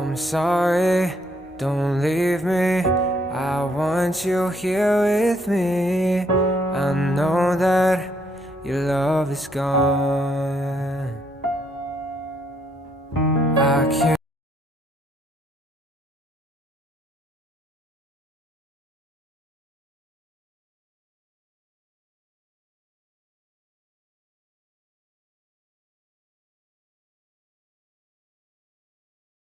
I'm sorry, don't leave me. I want you here with me. I know that your love is gone. I can't